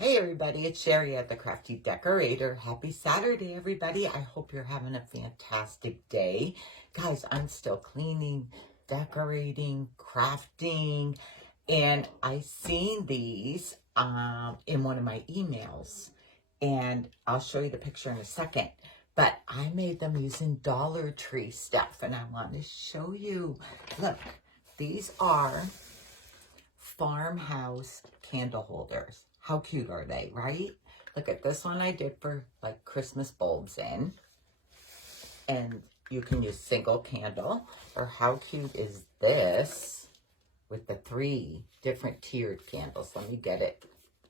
Hey everybody, it's Sherry at the Crafty Decorator. Happy Saturday, everybody. I hope you're having a fantastic day. Guys, I'm still cleaning, decorating, crafting, and I seen these in one of my emails. And I'll show you the picture in a second. But I made them using Dollar Tree stuff, and I want to show you. Look, these are Farmhouse candle holders. How cute are they, right? Look at this one I did for like Christmas bulbs in. And you can use single candle. Or how cute is this with the 3 different tiered candles? Let me get it.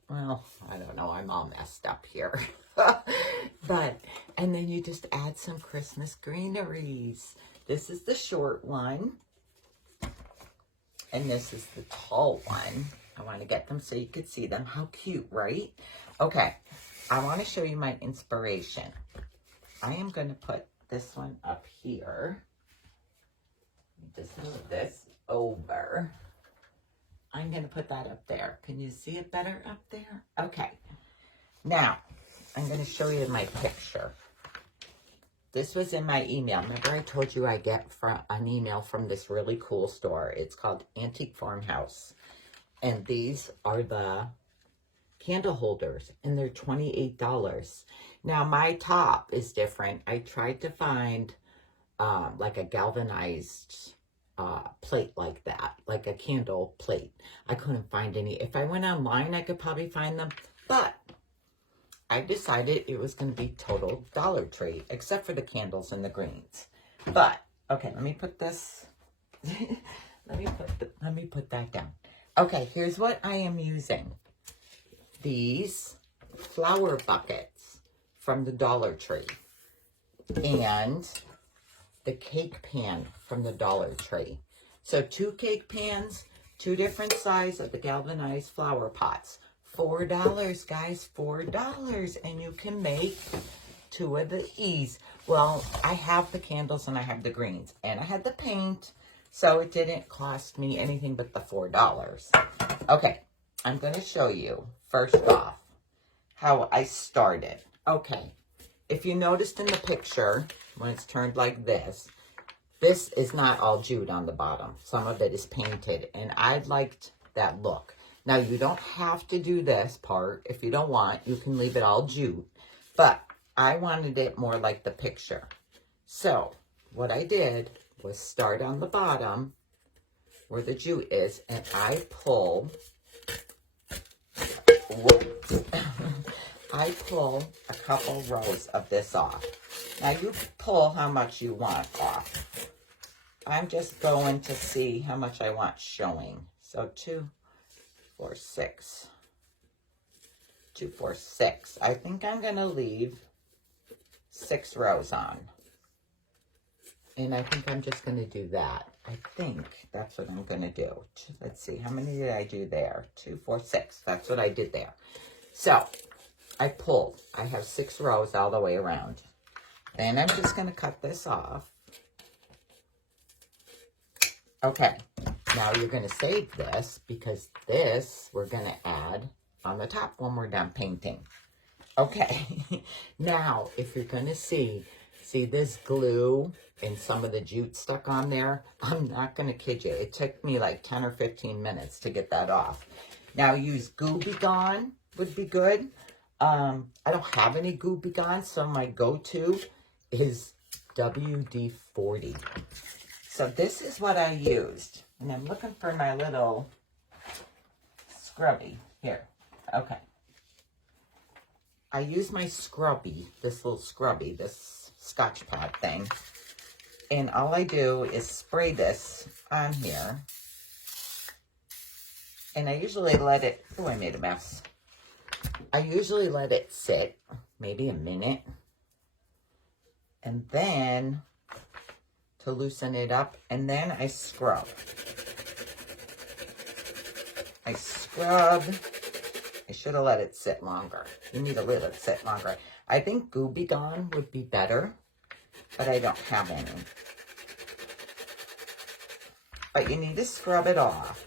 Well, I don't know. I'm all messed up here. And then you just add some Christmas greeneries. This is the short one. And this is the tall one. I want to get them so you could see them. How cute, right? Okay, I want to show you my inspiration. I am going to put this one up here. Just move this over. I'm going to put that up there. Can you see it better up there? Okay. Now, I'm going to show you my picture. This was in my email. Remember I told you I get an email from this really cool store. It's called Antique Farmhouse. And these are the candle holders. And they're $28. Now my top is different. I tried to find like a galvanized plate like that. Like a candle plate. I couldn't find any. If I went online, I could probably find them. But I decided it was going to be total Dollar Tree, except for the candles and the greens. But, okay, let me put this, let me put that down. Okay, here's what I am using. These flower buckets from the Dollar Tree and the cake pan from the Dollar Tree. So 2 cake pans, 2 different sizes of the galvanized flower pots. $4, guys, $4, and you can make 2 of the thease. Well, I have the candles and I have the greens, and I had the paint, so it didn't cost me anything but the $4. Okay, I'm going to show you, first off, how I started. Okay, if you noticed in the picture, when it's turned like this is not all jute on the bottom. Some of it is painted, and I liked that look. Now, you don't have to do this part. If you don't want, you can leave it all jute. But I wanted it more like the picture. So, what I did was start on the bottom where the jute is, and I pull, whoops, I pull a couple rows of this off. Now, you pull how much you want off. I'm just going to see how much I want showing. So, 2, 4, 6. 2, 4, 6. I think I'm going to leave 6 rows on. And I think I'm just going to do that. I think that's what I'm going to do. Let's see. How many did I do there? 2, 4, 6. That's what I did there. So, I pulled. I have 6 rows all the way around. Then I'm just going to cut this off. Okay. Now you're going to save this because this we're going to add on the top when we're done painting. Okay. Now, if you're going to see this glue and some of the jute stuck on there, I'm not going to kid you. It took me like 10 or 15 minutes to get that off. Now, use Goo Be Gone would be good. I don't have any Goo Be Gone, so my go-to is WD-40. So this is what I used. And I'm looking for my little scrubby here. Okay. I use my scrubby, this little scrubby, this Scotch pad thing. And all I do is spray this on here. And I usually let it, oh, I made a mess. I usually let it sit maybe a minute. And then to loosen it up, and then I scrub. I should have let it sit longer. You need to let it sit longer. I think Goo Be Gone would be better, but I don't have any. But you need to scrub it off.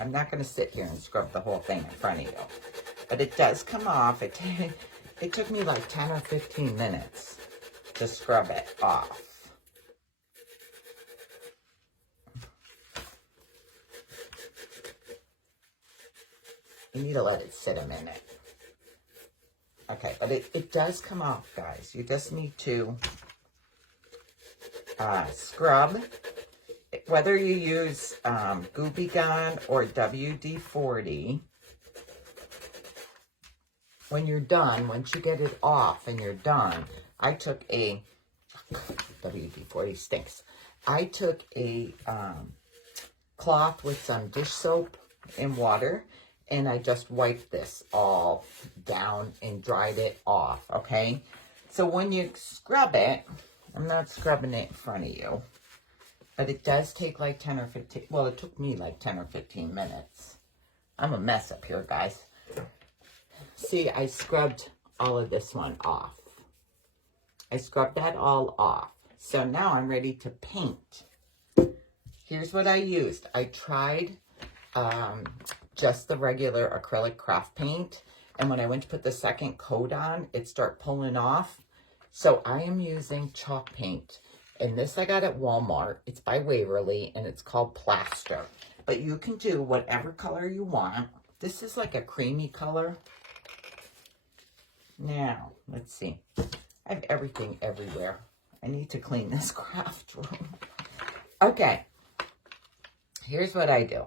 I'm not going to sit here and scrub the whole thing in front of you. But it does come off. It took me like 10 or 15 minutes to scrub it off. You need to let it sit a minute. Okay, but it does come off, guys. You just need to scrub. Whether you use Gooby Gone or WD-40, when you're done, once you get it off and you're done, I took a, WD-40 stinks. I took a cloth with some dish soap and water, and I just wiped this all down and dried it off, okay? So when you scrub it, I'm not scrubbing it in front of you, but it does take like 10 or 15, well, it took me like 10 or 15 minutes. I'm a mess up here, guys. See, I scrubbed all of this one off. I scrubbed that all off. So now I'm ready to paint. Here's what I used. I tried just the regular acrylic craft paint. And when I went to put the second coat on, it started pulling off. So I am using chalk paint. And this I got at Walmart. It's by Waverly, and it's called Plaster. But you can do whatever color you want. This is like a creamy color. Now, let's see. I have everything everywhere. I need to clean this craft room. Okay. Here's what I do.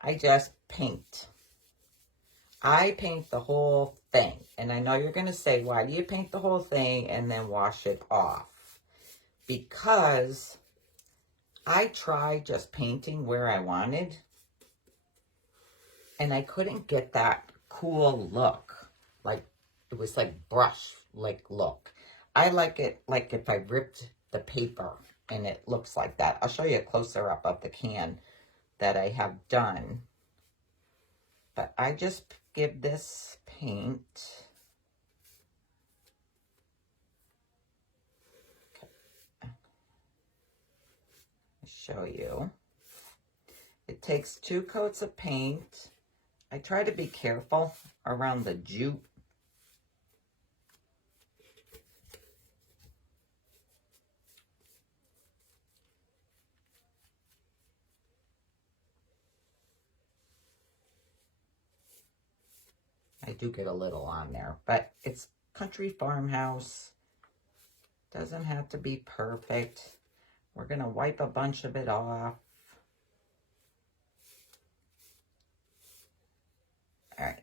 I just paint. I paint the whole thing. And I know you're going to say, why do you paint the whole thing and then wash it off? Because I tried just painting where I wanted, and I couldn't get that cool look. Like, it was like brush-like look. I like it like if I ripped the paper and it looks like that. I'll show you a closer up of the can that I have done. But I just give this paint. Show you. It takes 2 coats of paint. I try to be careful around the jute. I do get a little on there, but it's country farmhouse. Doesn't have to be perfect. We're going to wipe a bunch of it off. All right.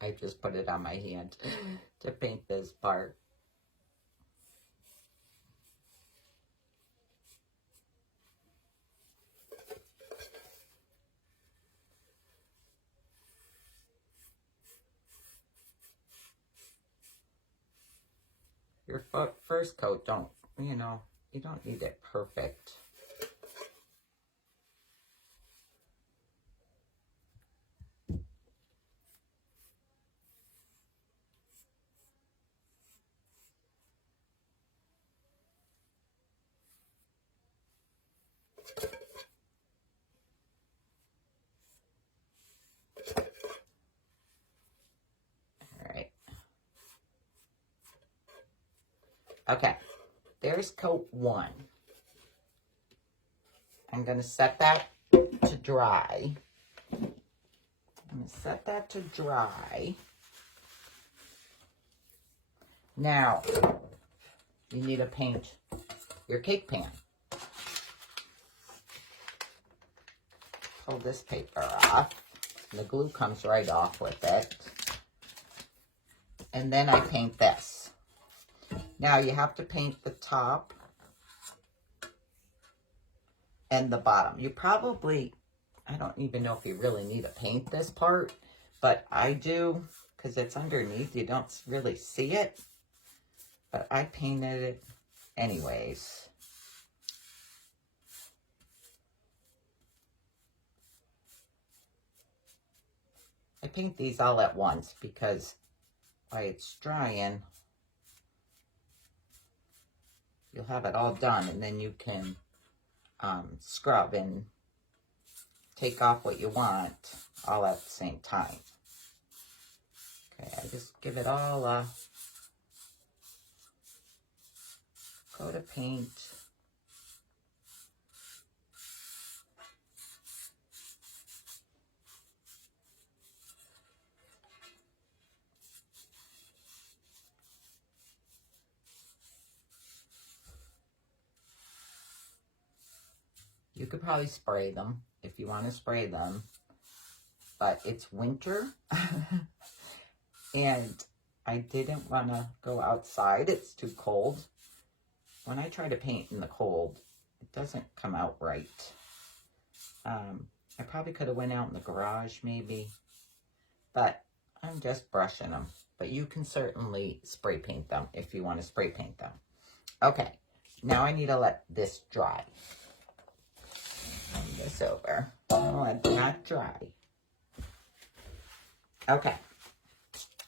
I just put it on my hand to paint this part. Your first coat, you don't need it perfect. Okay, there's coat 1. I'm going to set that to dry. Now, you need to paint your cake pan. Pull this paper off. The glue comes right off with it. And then I paint this. Now you have to paint the top and the bottom. You probably, I don't even know if you really need to paint this part, but I do because it's underneath. You don't really see it, but I painted it anyways. I paint these all at once because while it's drying, you'll have it all done, and then you can scrub and take off what you want all at the same time. Okay, I just give it all a coat of paint. You could probably spray them if you want to spray them, but it's winter and I didn't want to go outside. It's too cold. When I try to paint in the cold, it doesn't come out right. I probably could have went out in the garage maybe, but I'm just brushing them. But you can certainly spray paint them if you want to spray paint them. Okay, now I need to let this dry. Turn this over. I'll let that dry. Okay.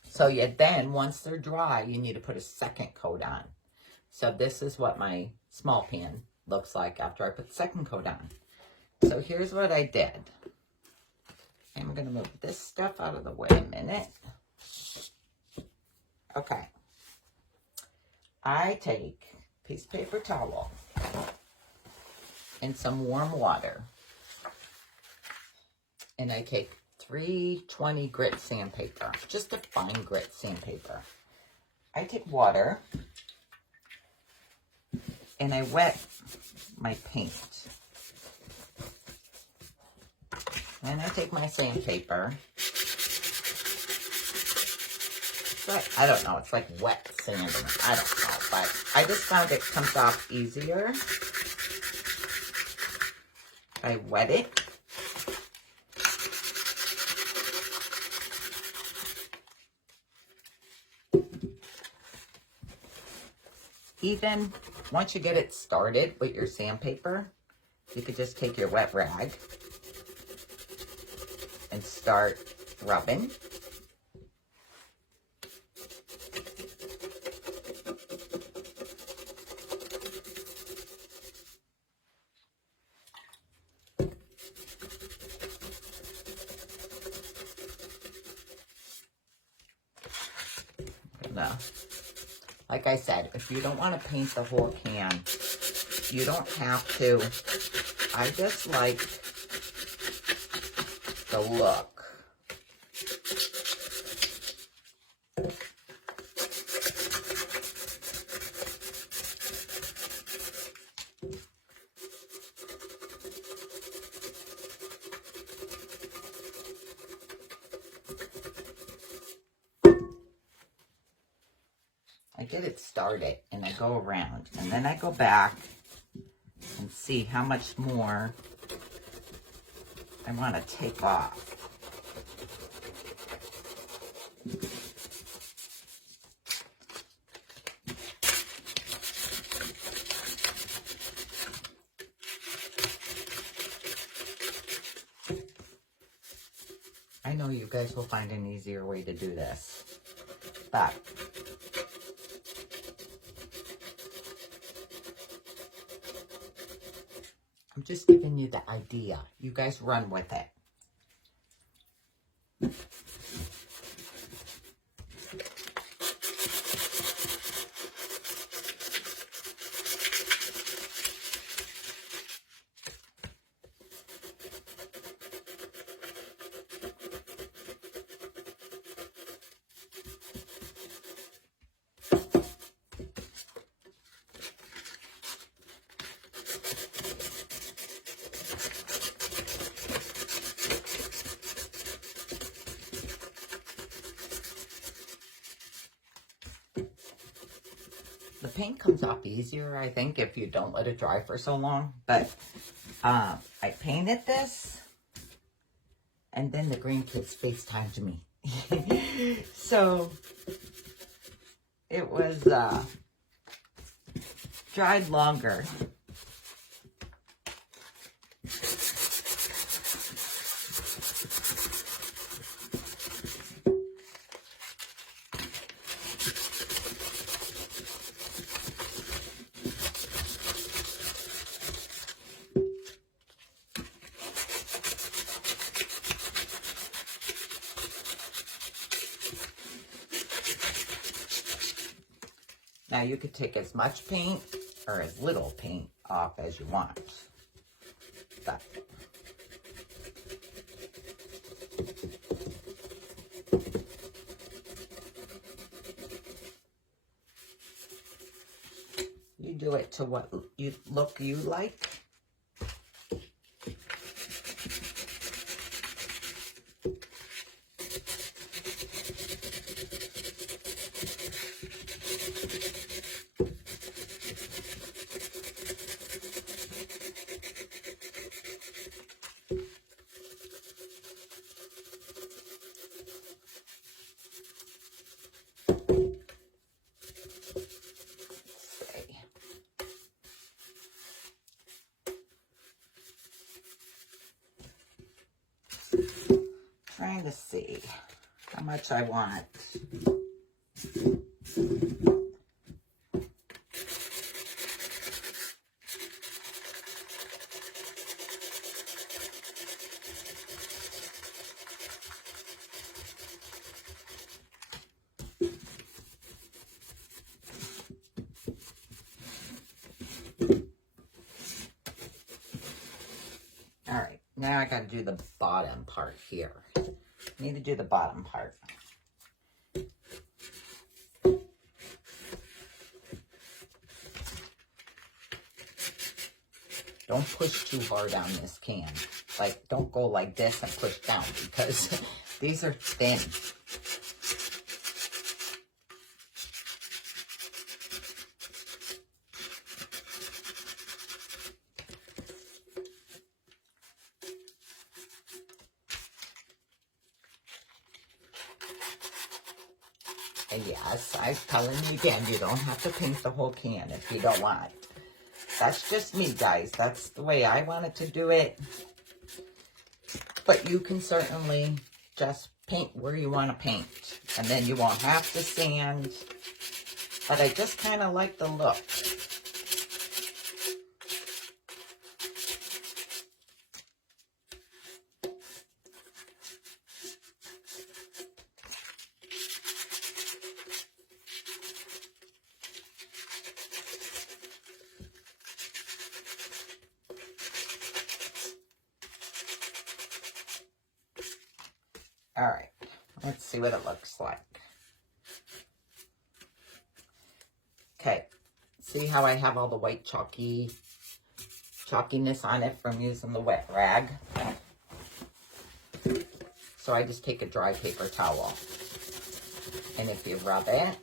So then, once they're dry, you need to put a second coat on. So this is what my small pan looks like after I put the second coat on. So here's what I did. I'm going to move this stuff out of the way a minute. Okay. I take a piece of paper towel and some warm water. And I take 320 grit sandpaper, just a fine grit sandpaper. I take water and I wet my paint. Then I take my sandpaper. But I don't know, it's like wet sand. I don't know, but I just found it comes off easier. I wet it. Even once you get it started with your sandpaper, you could just take your wet rag and start rubbing. Like I said, if you don't want to paint the whole can, you don't have to. I just like the look. I get it started and I go around and then I go back and see how much more I want to take off. I know you guys will find an easier way to do this, but I'm just giving you the idea. You guys run with it. The paint comes off easier, I think, if you don't let it dry for so long. But I painted this, and then the grandkids FaceTimed me. So it was dried longer. Now you could take as much paint or as little paint off as you want. But you do it to what look you like. Trying to see how much I want. All right, now I got to do the bottom part here. I need to do the bottom part. Don't push too hard on this can. Like, don't go like this and push down because these are thin. And yes, I'm telling you again, you don't have to paint the whole can if you don't want. That's just me, guys. That's the way I wanted to do it. But you can certainly just paint where you want to paint. And then you won't have to sand. But I just kind of like the look. All right, let's see what it looks like. Okay, see how I have all the white chalkiness on it from using the wet rag? So I just take a dry paper towel, and if you rub it,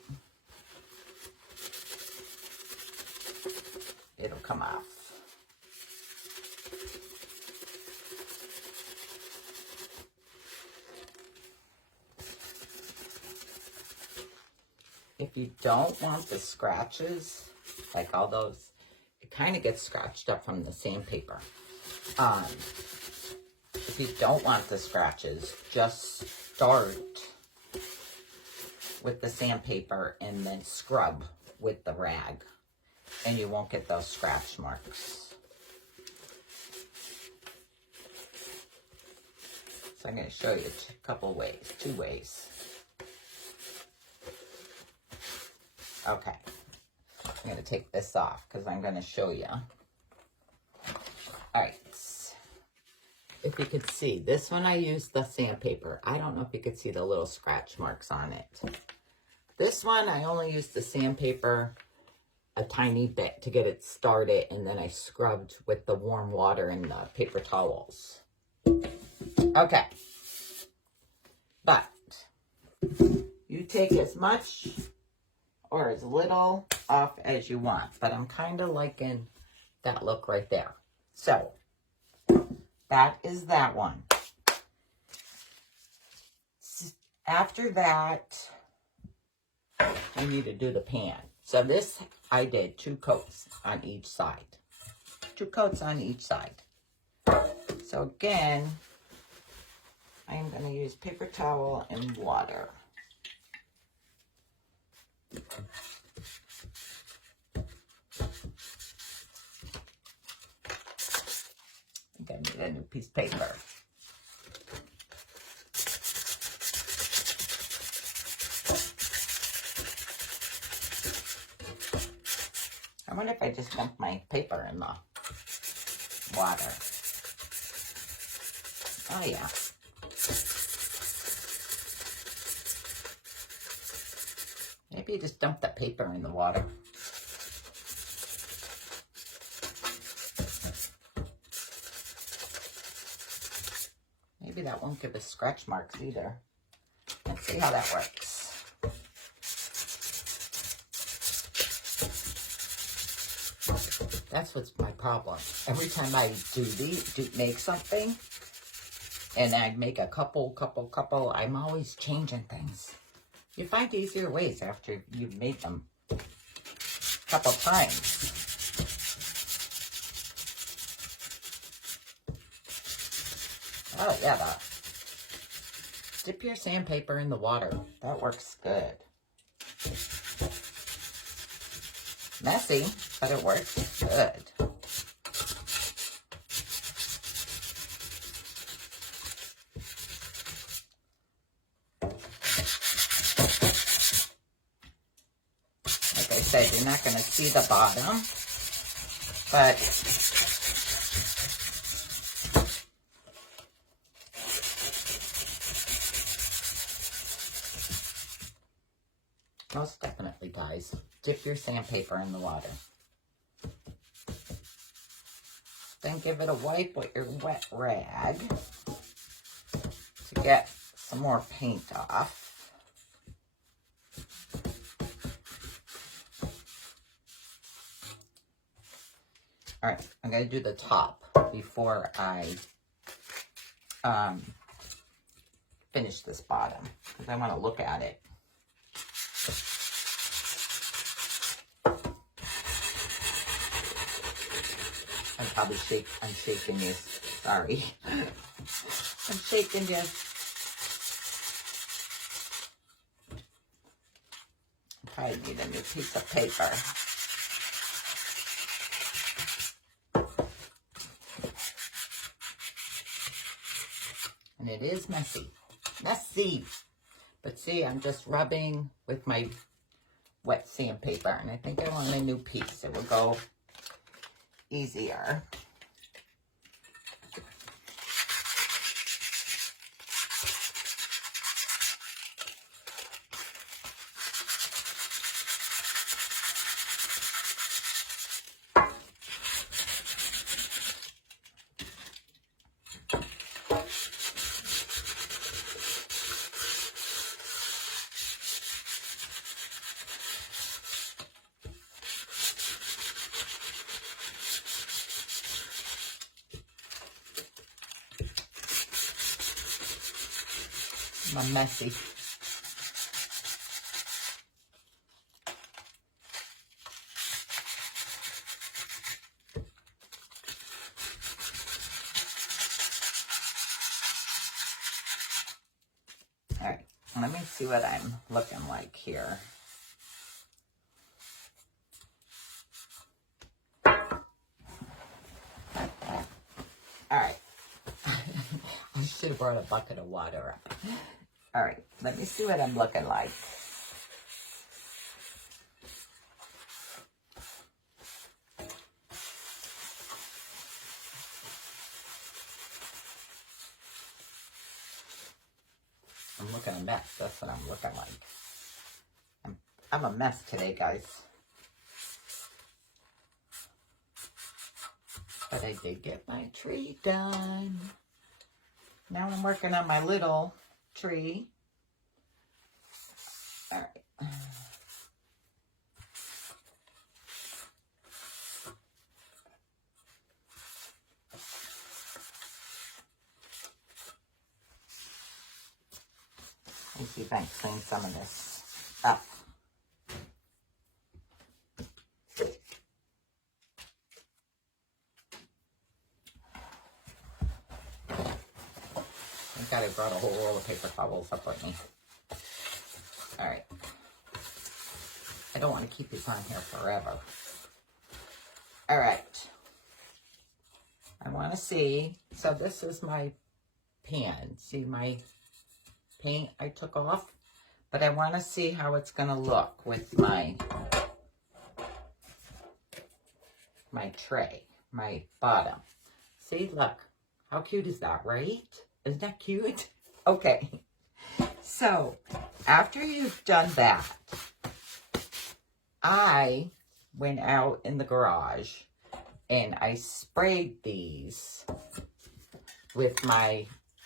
it'll come off. If you don't want the scratches, like all those, it kind of gets scratched up from the sandpaper. If you don't want the scratches, just start with the sandpaper and then scrub with the rag, and you won't get those scratch marks. So I'm going to show you a couple ways, 2 ways. Okay, I'm going to take this off because I'm going to show you. All right, if you could see, this one I used the sandpaper. I don't know if you could see the little scratch marks on it. This one, I only used the sandpaper a tiny bit to get it started, and then I scrubbed with the warm water and the paper towels. Okay, but you take as much or as little off as you want, but I'm kind of liking that look right there. So that is that one. After that, I need to do the pan. So this, I did 2 coats on each side. 2 coats on each side. So again, I'm going to use paper towel and water. I need a new piece of paper. just dumped my paper in the water. Oh yeah. Maybe you just dump the paper in the water. Maybe that won't give us scratch marks either. Let's see how that works. That's what's my problem. Every time I make something, and I make a couple, I'm always changing things. You find easier ways after you've made them a couple times. Oh yeah, dip your sandpaper in the water. That works good. Messy, but it works good. Like I said, you're not going to see the bottom, but most definitely, guys. Dip your sandpaper in the water. Then give it a wipe with your wet rag to get some more paint off. All right, I'm going to do the top before I finish this bottom because I want to look at it. I'm shaking this. Sorry. I'm shaking this. I probably need a new piece of paper. And it is messy. Messy. But see, I'm just rubbing with my wet sandpaper. And I think I want a new piece. It will go easier. I'm messy. All right, let me see what I'm looking like here. All right. I should have brought a bucket of water up. All right, let me see what I'm looking like. I'm looking a mess. That's what I'm looking like. I'm a mess today, guys. But I did get my tree done. Now I'm working on my little tree. All right. Let me see if I can clean some of this up. Thank God I brought a whole roll of paper towels up with me. All right. I don't want to keep these on here forever. All right. I want to see. So this is my pan. See my paint I took off? But I want to see how it's going to look with my my tray, my bottom. See, look, how cute is that, right? Isn't that cute? Okay, so after you've done that, I went out in the garage and I sprayed these with my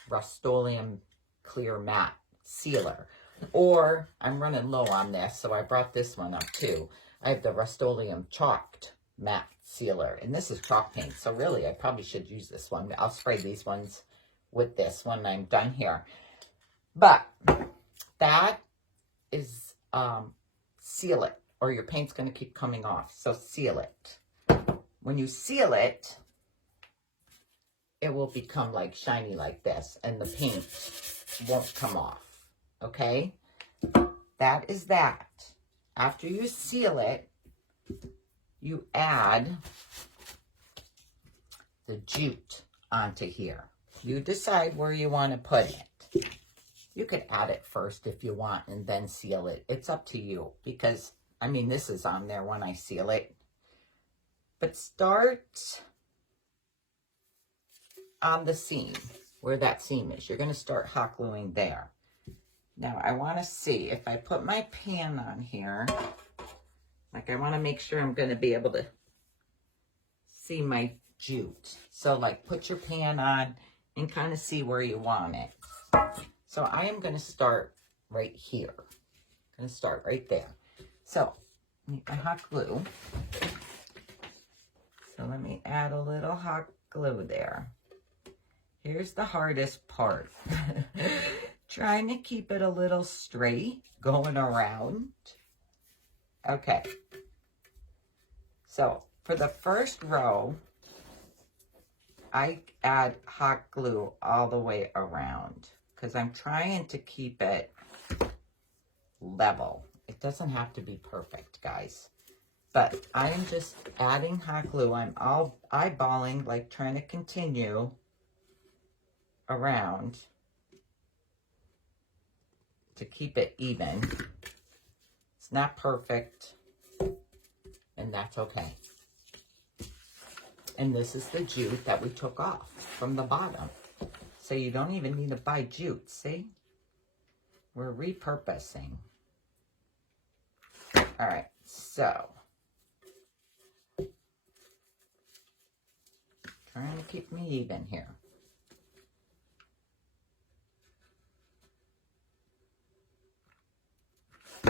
Rust-Oleum Clear Matte Sealer. Or I'm running low on this, so I brought this one up too. I have the Rust-Oleum Chalked Matte Sealer, and this is chalk paint, so really I probably should use this one. I'll spray these ones with this when I'm done here. But that is seal it, or your paint's going to keep coming off, so seal it. When you seal it, it will become like shiny like this, and the paint won't come off, okay? That is that. After you seal it, you add the jute onto here. You decide where you want to put it. You could add it first if you want and then seal it. It's up to you because, I mean, this is on there when I seal it. But start on the seam, where that seam is. You're going to start hot gluing there. Now, I want to see if I put my pan on here, like I want to make sure I'm going to be able to see my jute. So, like, put your pan on and kind of see where you want it. So, I am going to start right here. I'm going to start right there. So, need my hot glue. So, let me add a little hot glue there. Here's the hardest part. Trying to keep it a little straight, going around. Okay. So, for the first row, I add hot glue all the way around because I'm trying to keep it level. It doesn't have to be perfect, guys. But I'm just adding hot glue. I'm all eyeballing, like trying to continue around to keep it even. It's not perfect, and that's okay. And this is the jute that we took off from the bottom. So you don't even need to buy jute, see? We're repurposing. All right, so. Trying to keep me even here.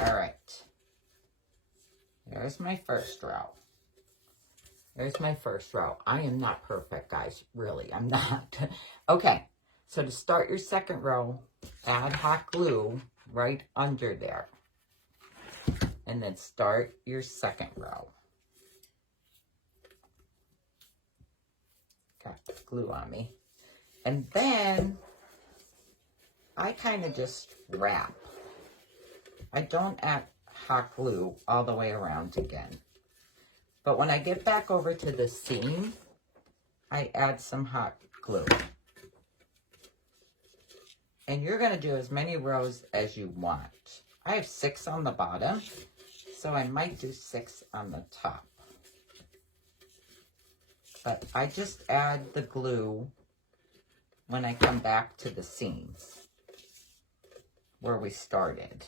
All right. There's my first row. There's my first row. I am not perfect, guys. Really, I'm not. Okay, so to start your second row, add hot glue right under there. And then start your second row. Got glue on me. And then I kind of just wrap. I don't add hot glue all the way around again. But when I get back over to the seam, I add some hot glue. And you're going to do as many rows as you want. I have 6 on the bottom, so I might do 6 on the top. But I just add the glue when I come back to the seams where we started.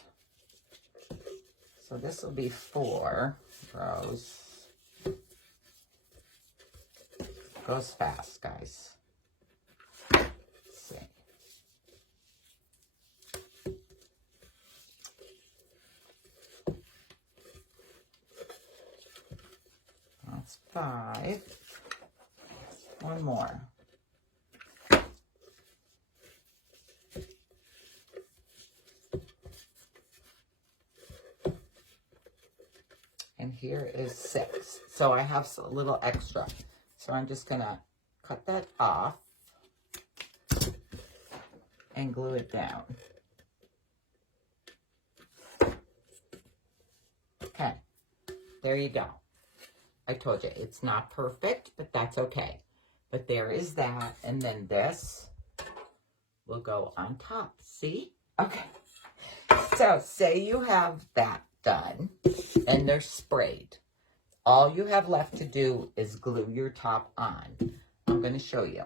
So this will be 4 rows. Goes fast, guys. Let's see. That's 5. One more. And here is 6. So I have a little extra. So I'm just going to cut that off and glue it down. Okay, there you go. I told you, it's not perfect, but that's okay. But there is that, and then this will go on top. See? Okay. So say you have that done, and they're sprayed. All you have left to do is glue your top on. I'm going to show you.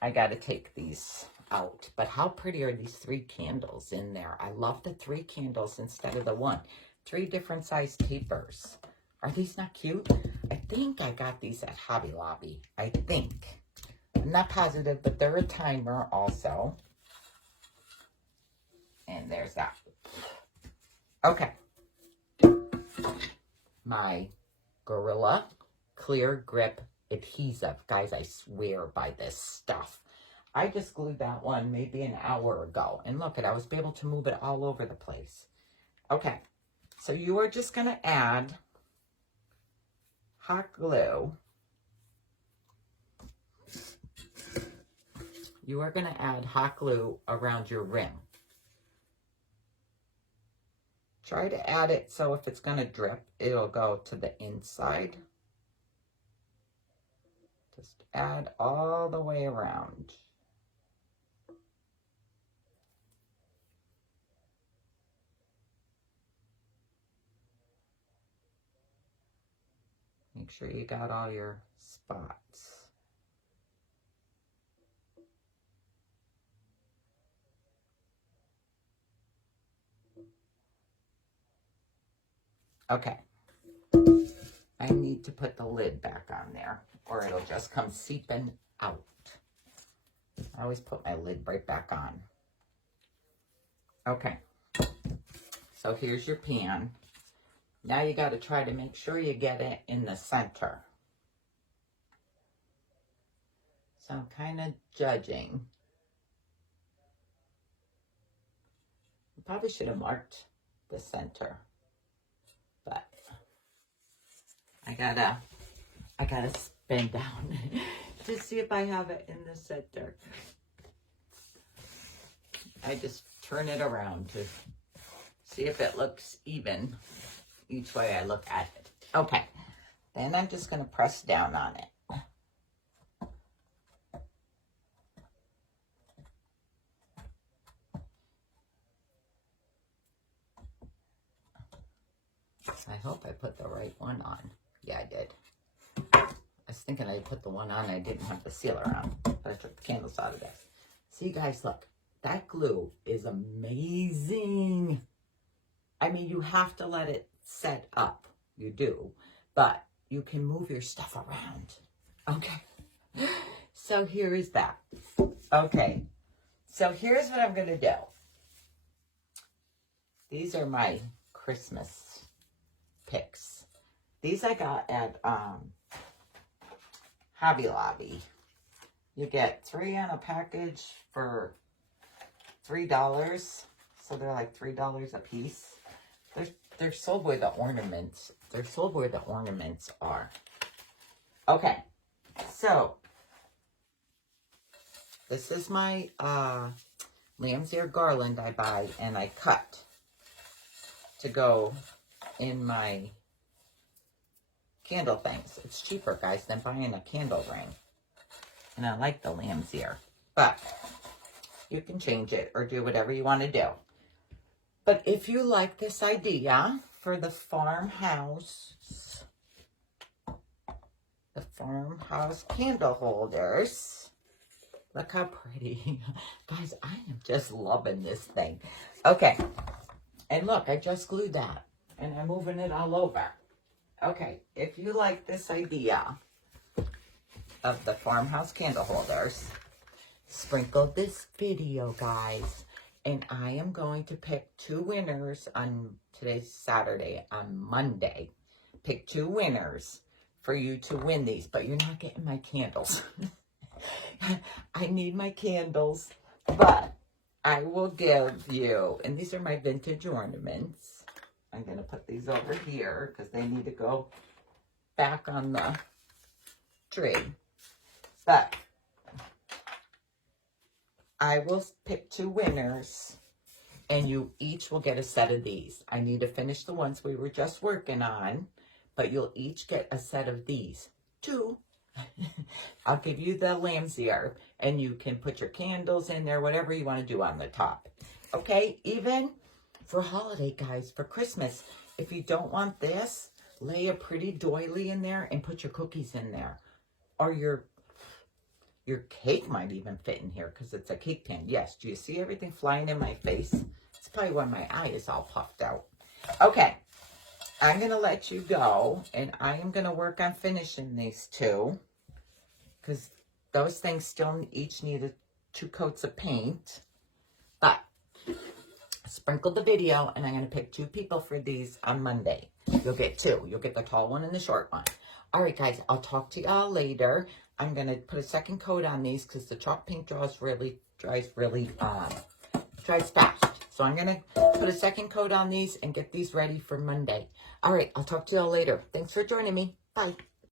I got to take these out. But how pretty are these 3 candles in there? I love the 3 candles instead of the 1. 3 different size tapers. Are these not cute? I think I got these at Hobby Lobby. I think. I'm not positive, but they're a timer also. And there's that. Okay. My Gorilla Clear Grip Adhesive. Guys, I swear by this stuff. I just glued that one maybe an hour ago. And look, I was able to move it all over the place. Okay. So you are just going to add hot glue. You are going to add hot glue around your rim. Try to add it so if it's going to drip, it'll go to the inside. Just add all the way around. Make sure you got all your spots. Okay. I need to put the lid back on there or it'll just come seeping out. I always put my lid right back on. Okay. So here's your pan. Now you got to try to make sure you get it in the center. So I'm kind of judging. I probably should have marked the center, but I gotta spin down to see if I have it in the center. I just turn it around to see if it looks even each way I look at it. Okay, then I'm just going to press down on it. I hope I put the right one on. Yeah, I did. I was thinking I put the one on, I didn't have the sealer on, but I took the candles out of this. See, guys, look. That glue is amazing. I mean, you have to let it set up. You do. But you can move your stuff around. Okay. So here is that. Okay. So here's what I'm going to do. These are my Christmas picks. These I got at Hobby Lobby. You get 3 on a package for $3. So they're like $3 a piece. They're sold where the ornaments. They're sold where the ornaments are. Okay. So this is my lamb's ear garland I buy and I cut to go in my candle things. It's cheaper, guys, than buying a candle ring. And I like the lamb's ear. But you can change it or do whatever you want to do. But if you like this idea for the farmhouse candle holders, look how pretty. Guys, I am just loving this thing. Okay. And look, I just glued that. And I'm moving it all over. Okay. If you like this idea of the farmhouse candle holders, sprinkle this video, guys. And I am going to pick 2 winners on, today's Saturday, on Monday. Pick 2 winners for you to win these. But you're not getting my candles. I need my candles. But I will give you, and these are my vintage ornaments. I'm going to put these over here because they need to go back on the tree. But I will pick 2 winners, and you each will get a set of these. I need to finish the ones we were just working on, but you'll each get a set of these. 2. I'll give you the lamb's ear, and you can put your candles in there, whatever you want to do on the top. Okay, even for holiday, guys, for Christmas, if you don't want this, lay a pretty doily in there and put your cookies in there. Or your cake might even fit in here because it's a cake pan. Yes, do you see everything flying in my face? It's probably why my eye is all puffed out. Okay, I'm going to let you go, and I am going to work on finishing these two because those things still each need 2 coats of paint. But sprinkle the video, and I'm going to pick 2 people for these on Monday. You'll get 2. You'll get the tall one and the short one. All right, guys, I'll talk to y'all later. I'm going to put a second coat on these because the chalk paint dries fast. So I'm going to put a second coat on these and get these ready for Monday. All right, I'll talk to y'all later. Thanks for joining me. Bye.